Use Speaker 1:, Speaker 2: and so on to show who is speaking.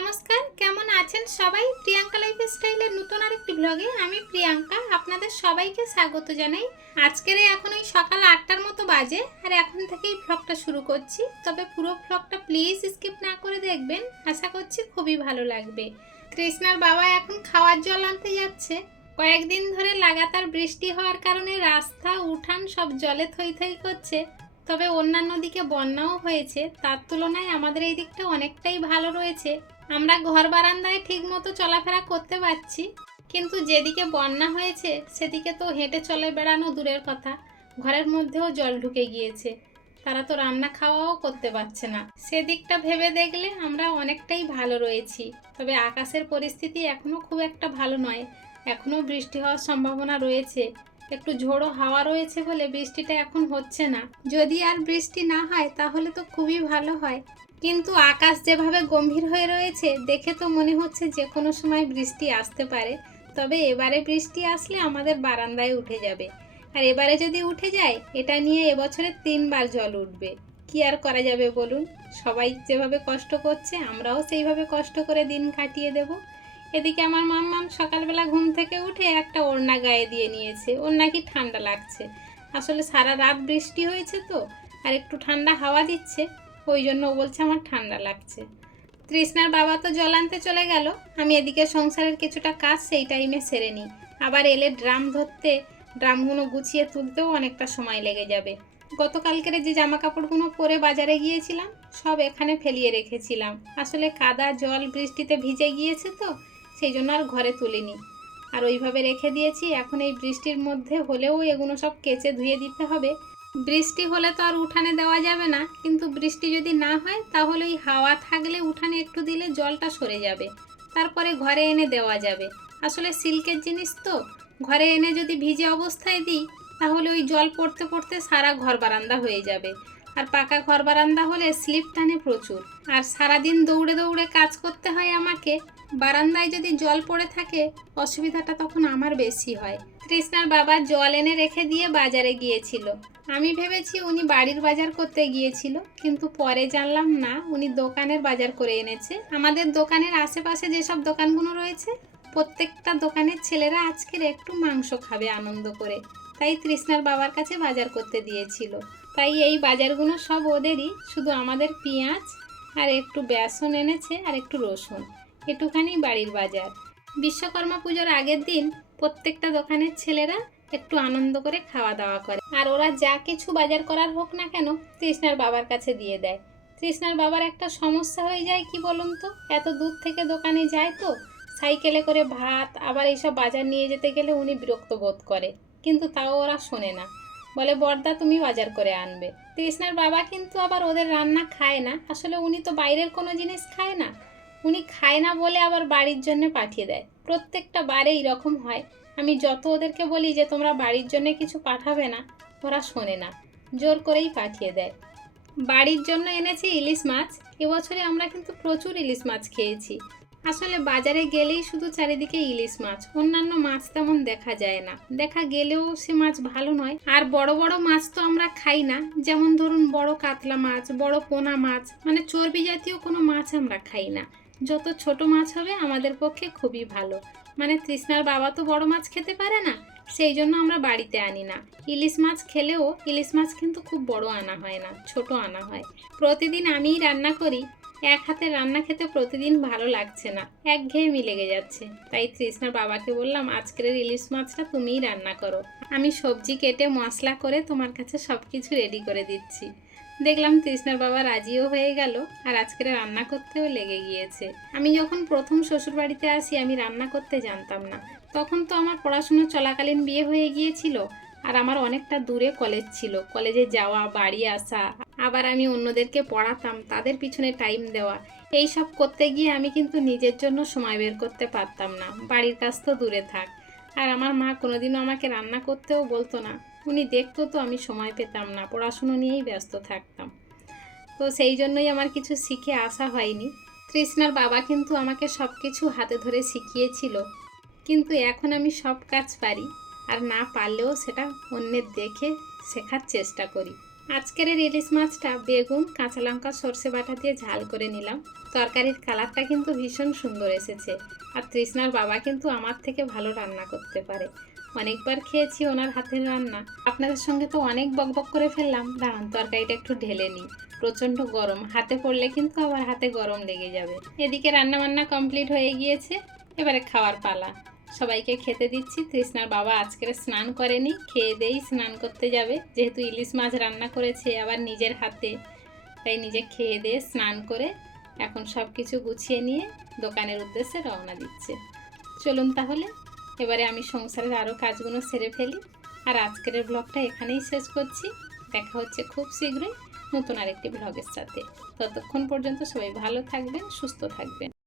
Speaker 1: নমস্কার, কেমন আছেন সবাই? প্রিয়াঙ্কা লাইফ স্টাইলের নতুন আরেকটি ব্লগে আমি প্রিয়াঙ্কা আপনাদের সবাইকে স্বাগত জানাই। আজকের এখন ওই সকাল আটটার মতো বাজে আর এখন থেকেই ব্লগটা শুরু করছি। তবে পুরো ব্লগটা প্লিজ স্কিপ না করে দেখবেন। আশা করছি খুবই ভালো লাগবে। কৃষ্ণার বাবা এখন খাওয়ার জল আনতে যাচ্ছে। কয়েকদিন ধরে লাগাতার বৃষ্টি হওয়ার কারণে রাস্তা, উঠান সব জলে থই থই করছে। তবে অন্যান্য দিকে বন্যাও হয়েছে। তার তুলনায় আমাদের এই দিকটা অনেকটাই ভালো রয়েছে। আমরা ঘর বারান্দায় ঠিক মতো চলাফেরা করতে পারছি। কিন্তু যেদিকে বন্যা হয়েছে, সেদিকে তো হেঁটে চলে বেড়ানো দূরের কথা। ঘরের মধ্যেও জল ঢুকে গিয়েছে। তারা তো রান্না খাওয়াও করতে পারছে না। সেদিকটা ভেবে দেখলে আমরা অনেকটাই ভালো রয়েছি। তবে আকাশের পরিস্থিতি এখনও খুব একটা ভালো নয়। এখনও বৃষ্টি হওয়ার সম্ভাবনা রয়েছে। একটু ঝোড়ো হাওয়া রয়েছে বলে বৃষ্টিটা এখন হচ্ছে না। যদি আর বৃষ্টি না হয়, তাহলে তো খুবই ভালো হয়। কিন্তু আকাশ যেভাবে গম্ভীর হয়ে রয়েছে, দেখে তো মনে হচ্ছে যে কোনো সময় বৃষ্টি আসতে পারে। তবে এবারে বৃষ্টি আসলে আমাদের বারান্দায় উঠে যাবে। আর এবারে যদি উঠে যায়, এটা নিয়ে এবছরে তিনবার জল উঠবে। কি আর করা যাবে বলুন? সবাই যেভাবে কষ্ট করছে, আমরাও সেইভাবে কষ্ট করে দিন কাটিয়ে দেবো। এদিকে আমার মাম্মাম সকালবেলা ঘুম থেকে উঠে একটা ওড়না গায়ে দিয়ে নিয়েছে। ওর নাকি ঠান্ডা লাগছে। আসলে সারা রাত বৃষ্টি হয়েছে তো, আর একটু ঠান্ডা হাওয়া দিচ্ছে। ওই জন্য বলছে আমার ঠান্ডা লাগছে। তৃষ্ণার বাবা তো জল আনতে চলে গেল। আমি এদিকে সংসারের কিছুটা কাজ সেই টাইমে সেরে নিই। আবার এলে ড্রাম ধরতে, ড্রামগুলো গুছিয়ে তুলতেও অনেকটা সময় লেগে যাবে। গতকালকের যে জামা কাপড়গুলো পরে বাজারে গিয়েছিলাম, সব এখানে ফেলিয়ে রেখেছিলাম। আসলে কাদা, জল বৃষ্টিতে ভিজে গিয়েছে তো, সেই জন্য আর ঘরে তুলিনি। আর ওইভাবে রেখে দিয়েছি, এখন এই বৃষ্টির মধ্যে হলেও এগুলো সব কেচে ধুয়ে দিতে হবে। বৃষ্টি হলে তো আর উঠানে দেওয়া যাবে না। কিন্তু বৃষ্টি যদি না হয়, তাহলে ওই হাওয়া থাকলে উঠানে একটু দিলে জলটা সরে যাবে। তারপরে ঘরে এনে দেওয়া যাবে। আসলে সিল্কের জিনিস তো। ঘরে এনে যদি ভিজে অবস্থায় দিই, তাহলে ওই জল পড়তে পড়তে সারা ঘর বারান্দা হয়ে যাবে। আর পাকা ঘর বারান্দা হলে স্লিপ টানে প্রচুর। আর সারাদিন দৌড়ে দৌড়ে কাজ করতে হয় আমাকে। বারান্দায় যদি জল পড়ে থাকে, অসুবিধাটা তখন আমার বেশি হয়। তৃষ্ণার বাবা জল এনে রেখে দিয়ে বাজারে গিয়েছিল। আমি ভেবেছি উনি বাড়ির বাজার করতে গিয়েছিল, কিন্তু পরে জানলাম না, উনি দোকানের বাজার করে এনেছে। আমাদের দোকানের আশেপাশে যেসব দোকানগুলো রয়েছে, প্রত্যেকটা দোকানের ছেলেরা আজকের একটু মাংস খাবে আনন্দ করে। তাই তৃষ্ণার বাবার কাছে বাজার করতে দিয়েছিল। তাই এই বাজারগুলো সব ওদেরই, শুধু আমাদের পেঁয়াজ আর একটু বেসন এনেছে আর একটু রসুন। একটুখানি বাড়ির বাজার। বিশ্বকর্মা পুজোর আগের দিন প্রত্যেকটা দোকানের ছেলেরা একটু আনন্দ করে খাওয়া দাওয়া করে। আর ওরা যা কিছু বাজার করার হোক না কেন, তৃষ্ণার বাবার কাছে দিয়ে দেয়। তৃষ্ণার বাবার একটা সমস্যা হয়ে যায় কি বলুন তো? এত দূর থেকে দোকানে যায় তো? সাইকেলে করে ভাত, আবার এইসব বাজার নিয়ে যেতে গেলে উনি বিরক্ত বোধ করে। কিন্তু তাও ওরা শোনে না। বলে, বর্দা, তুমি বাজার করে আনবে। তৃষ্ণার বাবা কিন্তু আবার ওদের রান্না খায় না। আসলে উনি তো বাইরের কোনো জিনিস খায় না। উনি খায় না বলে আবার বাড়ির জন্য পাঠিয়ে দেয়। প্রত্যেকটা বারে এরকম হয়। আমি যত ওদেরকে বলি যে তোমরা বাড়ির জন্য কিছু পাঠাবে না, ওরা শোনে না। জোর করেই পাঠিয়ে দেয়। বাড়ির জন্য এনেছি ইলিশ মাছ, এবছরে আমরা কিন্তু প্রচুর ইলিশ মাছ খেয়েছি। আসলে বাজারে গেলেই শুধু চারিদিকে ইলিশ মাছ, অন্যান্য মাছ তেমন দেখা যায় না। দেখা গেলেও সে মাছ ভালো নয়। আর বড় বড় মাছ তো আমরা খাই না, যেমন ধরুন বড় কাতলা মাছ, বড় পোনা মাছ মানে চর্বি জাতীয় কোনো মাছ আমরা খাই না। যত ছোট মাছ হবে আমাদের পক্ষে খুবই ভালো। মানে তৃষ্ণার বাবা তো বড় মাছ খেতে পারে না, সেই জন্য আমরা বাড়িতে আনি না। ইলিশ মাছ খেলেও ইলিশ মাছ কিন্তু খুব বড় আনা হয় না, ছোট আনা হয়। প্রতিদিন আমিই রান্না করি এক হাতে রান্না খেতে প্রতিদিন ভালো লাগছে না একঘেয়েমি লেগে যাচ্ছে। তাই তৃষ্ণার বাবাকে বললাম, আজকের ইলিশ মাছটা তুমিই রান্না করো। আমি সবজি কেটে মশলা করে তোমার কাছে সব কিছু রেডি করে দিচ্ছি। দেখলাম তৃষ্ণার বাবা রাজিও হয়ে গেল, আর আজকের রান্না করতেও লেগে গিয়েছে। আমি যখন প্রথম শ্বশুর বাড়িতে আসি, আমি রান্না করতে জানতাম না। তখন তো আমার পড়াশুনো চলাকালীন বিয়ে হয়ে গিয়েছিল, আর আমার অনেকটা দূরে কলেজ ছিল। কলেজে যাওয়া, বাড়ি আসা আবার আমি অন্যদেরকে পড়াতাম, তাদের পিছনে টাইম দেওয়া। এই সব করতে গিয়ে আমি কিন্তু নিজের জন্য সময় বের করতে পারতাম না। বাড়ির কাজ তো দূরে থাক। আর আমার মা কোনোদিনও আমাকে রান্না করতেও বলতো না। উনি দেখতো তো আমি সময় পেতাম না, পড়াশুনো নিয়েই ব্যস্ত থাকতাম। তো সেই জন্যই আমার কিছু শিখে আসা হয়নি। তৃষ্ণার বাবা কিন্তু আমাকে সব কিছু হাতে ধরে শিখিয়েছিল। কিন্তু এখন আমি সব কাজ পারি। আর না পারলেও সেটা অন্যের দেখে শেখার চেষ্টা করি। আজকের এই ইলিশ মাছটা বেগুন, কাঁচা লঙ্কা, সর্ষে বাটা দিয়ে ঝাল করে নিলাম। তরকারির কালারটা কিন্তু ভীষণ সুন্দর এসেছে। আর তৃষ্ণার বাবা কিন্তু আমার থেকে ভালো রান্না করতে পারে। অনেকবার খেয়েছি ওনার হাতের রান্না। আপনাদের সঙ্গে তো অনেক বকবক করে ফেললাম। দাঁড়ান, তরকারিটা একটু ঢেলে নিই। প্রচণ্ড গরম। হাতে পড়লে কিন্তু আবার হাতে গরম লেগে যাবে। এদিকে রান্না বান্না কমপ্লিট হয়ে গিয়েছে। এবারে খাওয়ার পালা। সবাইকে খেতে দিচ্ছি। তৃষ্ণার বাবা আজকের স্নান করেনি, খেয়ে দেই স্নান করতে যাবে। যেহেতু ইলিশ মাছ রান্না করেছে আবার নিজের হাতে, তাই নিজে খেয়ে দিয়ে স্নান করে এখন সব কিছু গুছিয়ে নিয়ে দোকানের উদ্দেশ্যে রওনা দিচ্ছে। চলুন তাহলে, এবারে আমি সংসারের আরও কাজগুলো সেরে ফেলি। আর আজকের ব্লগটা এখানেই শেষ করছি। দেখা হচ্ছে খুব শীঘ্রই নতুন আরেকটি ব্লগের সাথে। ততক্ষণ পর্যন্ত সবাই ভালো থাকবেন, সুস্থ থাকবেন।